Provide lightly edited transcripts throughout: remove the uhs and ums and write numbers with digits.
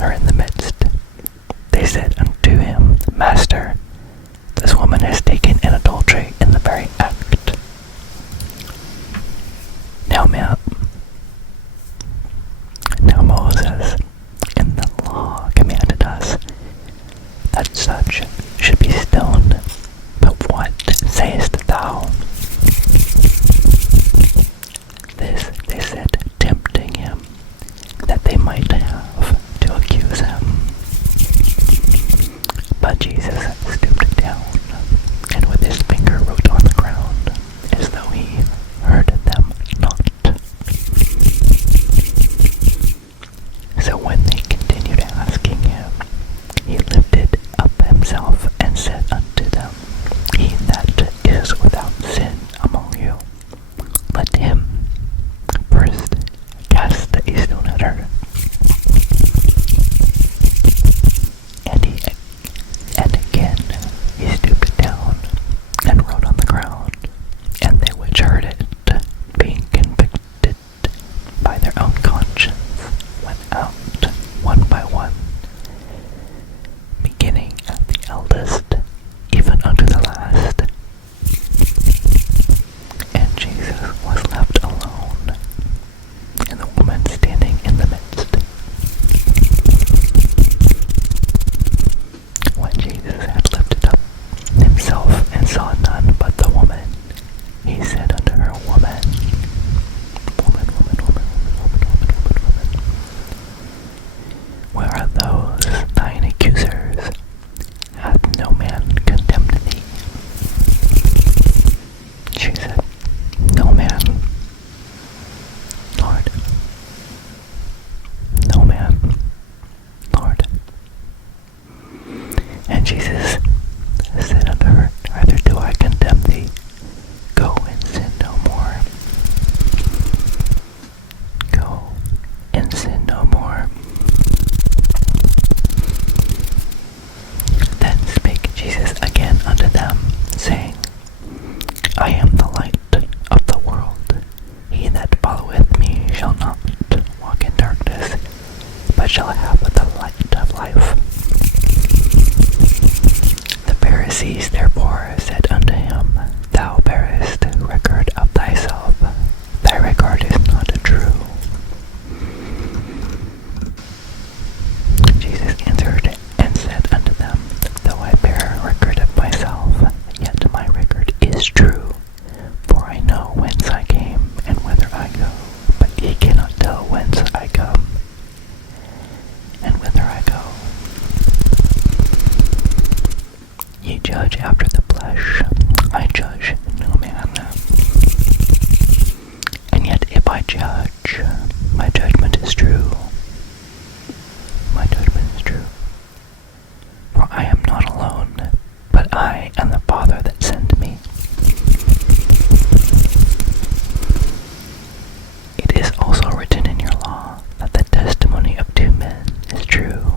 her in the midst. They said unto him, Master, this woman has taken in adultery in the very act. Now Moses in the law commanded us that such should be stoned. But what sayest thou? This they said, tempting him, that they might have to accuse him. But Jesus stooped down, and with his finger wrote on the ground, as though he heard them not. So when they continued asking him, he lifted up himself and said unto them, He that is without sin among you, let him first cast a stone at her. And again he stooped down and wrote on the ground, and they which heard it, being convicted by their own conscience, went out one by one, beginning at the eldest, even unto the last. And Jesus was left alone, and the woman standing in the midst. When Jesus had lifted up himself and saw none but the woman, he said unto her, Woman, where are those thine accusers? Hath no man condemned thee? She said, No man, Lord. No man, Lord. And Jesus said unto her, Neither do I condemn thee. Go and sin no more. Go and sin no more. Then spake Jesus again unto them, saying, I am the light of the world. He that followeth me shall not walk in darkness, but shall have the light of life. The Pharisees therefore said unto him, Thou bearest record of thyself, thy record is not true. Jesus answered and said unto them, Though I bear record of myself, yet my record is true. For I know whence I came and whither I go, but ye cannot tell whence I come and whither I go. Ye judge after the flesh, I judge no man. And yet if I judge, my judgment is true. My judgment is true. For I am not alone, but I and the Father that sent me. It is also written in your law that the testimony of two men is true.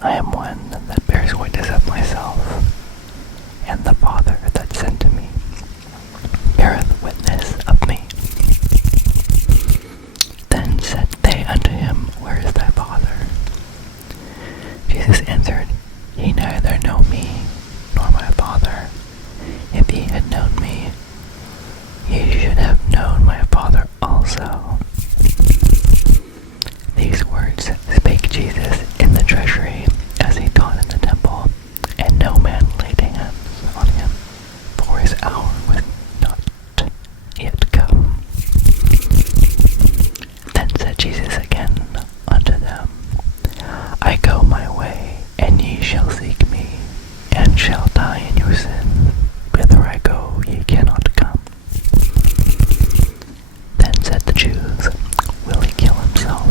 I am one that bears witness of myself, and the Father that sent me beareth witness of me. Then said they unto him, Where is thy Father? Jesus answered, Ye neither know me, nor my Father. If ye had known me, ye should have known my Father also. These words spake Jesus in the treasury, as he taught in the temple, and no man laid hands on him, for his hour was not yet come. Then said Jesus again unto them, I go my way, and ye shall seek me, and shall die in your sins. Whither I go, ye cannot come. Then said the Jews, Will he kill himself?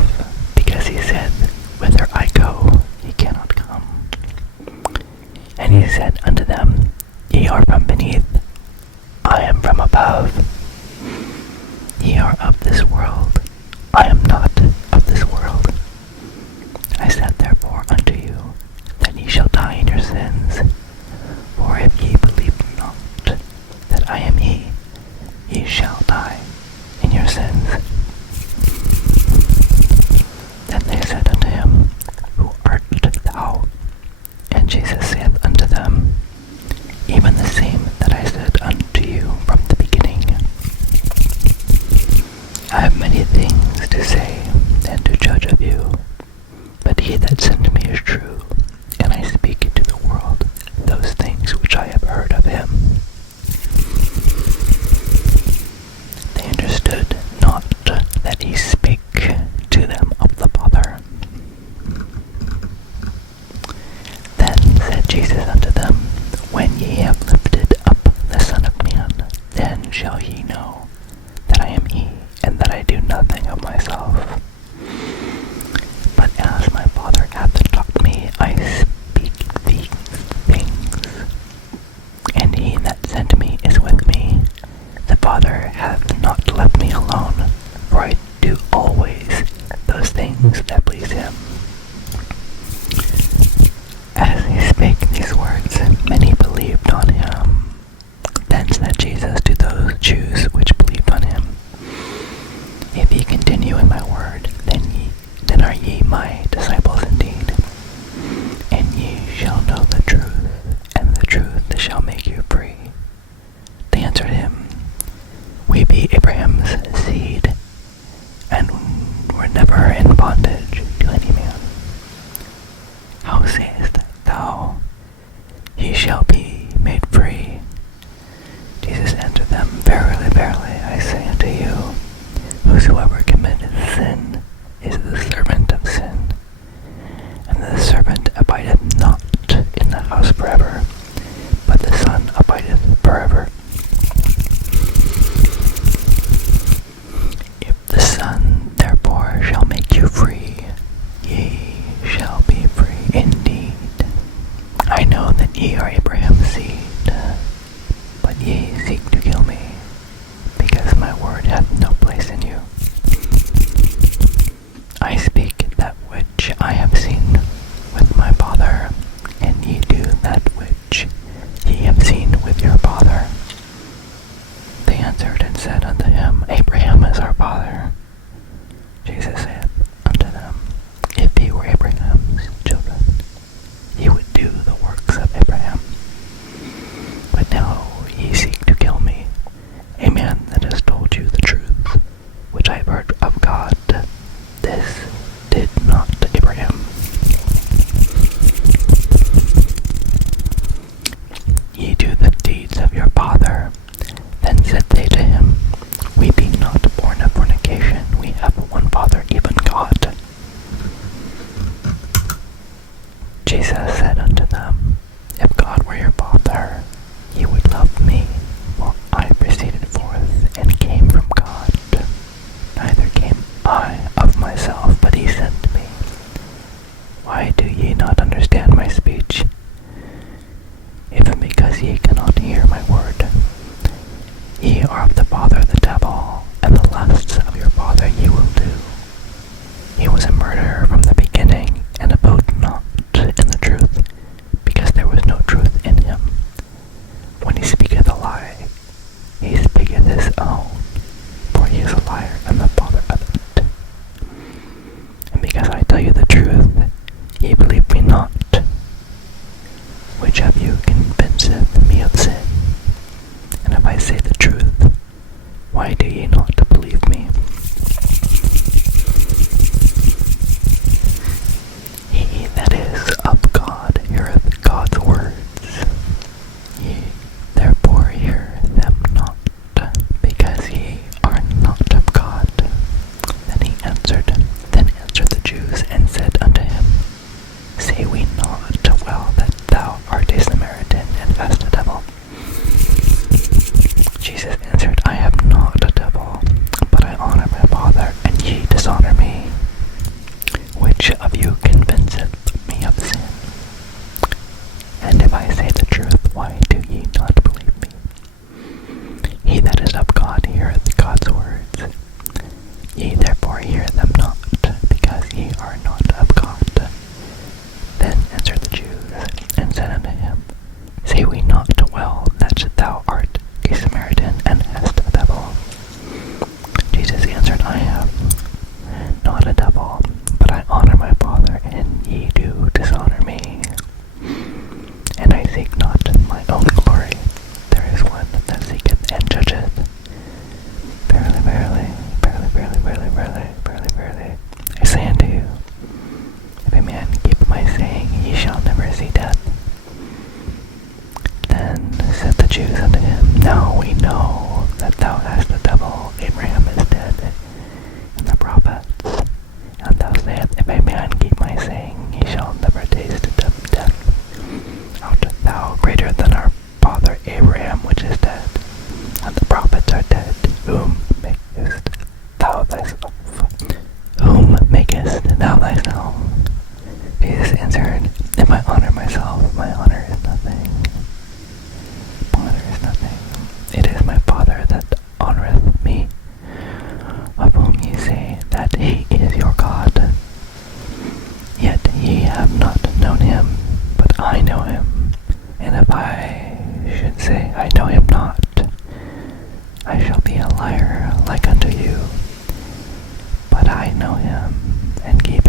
Because he said, Whither I go, ye cannot come. And he said unto them, Ye are from beneath, I am from above. Ye are of this world, I am not of this world. I said therefore unto you, that ye shall die in your sins. For if ye believe not that I am he, ye shall die in your sins. Then they said unto my disciples indeed, and ye shall know the truth, and the truth shall make you free. They answered him, We be Abraham's seed, and were never in bondage to any man. How sayest thou, Ye shall be made free? Jesus answered them, Verily, verily, I say unto you, whosoever committeth sin is the servant of sin. And the servant abideth not in the house forever, but the Son abideth forever. If the Son therefore shall make you free, ye shall be free indeed. I know that ye are Abraham's seed, but ye seek to kill me, because my word hath no place in you. I speak that which I have seen with my Father, and ye do that which ye have seen with your father. They answered and said unto him, Abraham is our father. Jesus said unto them, If ye were Abraham's children, ye would do the works of Abraham. But now ye seek to kill me, a man that has told you the truth, which I have heard of God. This did not Abraham. Ye do the deeds of your father. Then said they to him, We be not born of fornication, we have one Father, even God. Jesus said unto them, If God were your Father, ye would love me, for I proceeded forth and came from God. Neither came I of myself, but he sent me. Why do ye not understand my speech? Even because ye cannot hear my word. Ye are of the father the devil, and the lusts of your father ye will do. He was a murderer from the beginning, and abode not in the truth, because there was no truth in him. When he speaketh a lie, he speaketh his own, for he is a liar and the father of it. And because I tell you the truth, ye believe me not. Which of you convinceth me of sin? And if I say the truth, why do ye not believe me? He that is of God heareth God's words. Ye therefore hear them not, because ye are not of God. Then answered the Jews and said unto him, Say we not well that thou art a Samaritan and hast a devil? Jesus answered, I have not a devil, but I honor my Father, and ye dishonor me. Which of you convinceth me of sin? And if I say the truth, why do ye not believe me? He that is of God heareth God's words. Ye therefore hear them not, because ye are not of God. Then answered the Jews, and said unto him, Say we not well that thou art a Samaritan, and hast a devil? Jesus answered, I have not a devil, but I honor my Father, and ye do dishonor me. And I seek not my own glory. There is one that seeketh and judgeth. Verily, verily, verily, verily, verily, verily, verily, verily, I say unto you, if a man keep my saying, he shall never see death. Then said the Jews unto him, Now we know that thou hast a devil. Abraham is dead, and the prophets. And thou sayest, If a man keep my saying, he shall never taste death. Art thou greater than our father Abraham, which is dead? And the prophets are dead. Whom makest thou thyself? Whom makest thou thyself? Jesus answered, If I honor myself, my honor is nothing. Honor is nothing. It is my Father that honoreth me, of whom ye say that he is your God. Yet ye have not known him, but I know him. And if I should say I know him not, I shall be a liar like unto you. But I know him, and keep